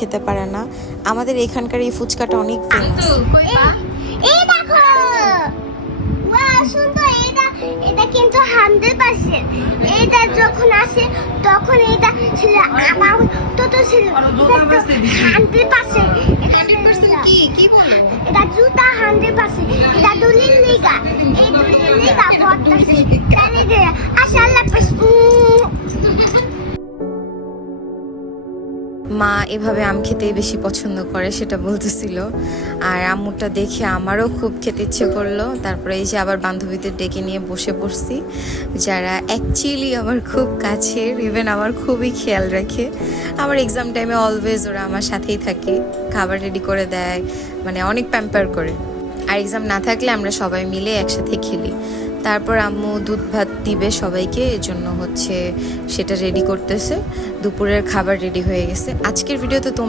খেতে পারে না। আমাদের এখানকার এই ফুচকাটা অনেক ফেমাস। এই দেখো, ওয়াও সুন্দর। এটা কিন্তু 100%। এটা যখন আসে তখন এটা ছিল আমার তো ছিল 100%। কি বলো? এটা জুতা 100%। এটা দুলির লিগা, এই দুলির লিগা বর্তাছে। তাহলে যে আল্লাহ মা এভাবে আম খেতেই বেশি পছন্দ করে সেটা বলতেছিল, আর আম্মুটা দেখে আমারও খুব খেতে ইচ্ছে করলো। তারপরে এই যে আবার বান্ধবীদের ডেকে নিয়ে বসে পড়ছি, যারা অ্যাকচুয়ালি আমার খুব কাছের, ইভেন আমার খুবই খেয়াল রাখে। আমার এক্সাম টাইমে অলওয়েজ ওরা আমার সাথেই থাকে, খাবার রেডি করে দেয়, মানে অনেক প্যাম্পার করে। আর এক্সাম না থাকলে আমরা সবাই মিলে একসাথে খেলি। তারপর আম্মু দুধ ভাত দিবে সবাইকে, এজন্য হচ্ছে সেটা রেডি করতেছে। দুপুরের খাবার রেডি হয়ে গেছে। আজকের ভিডিওতে তোমরা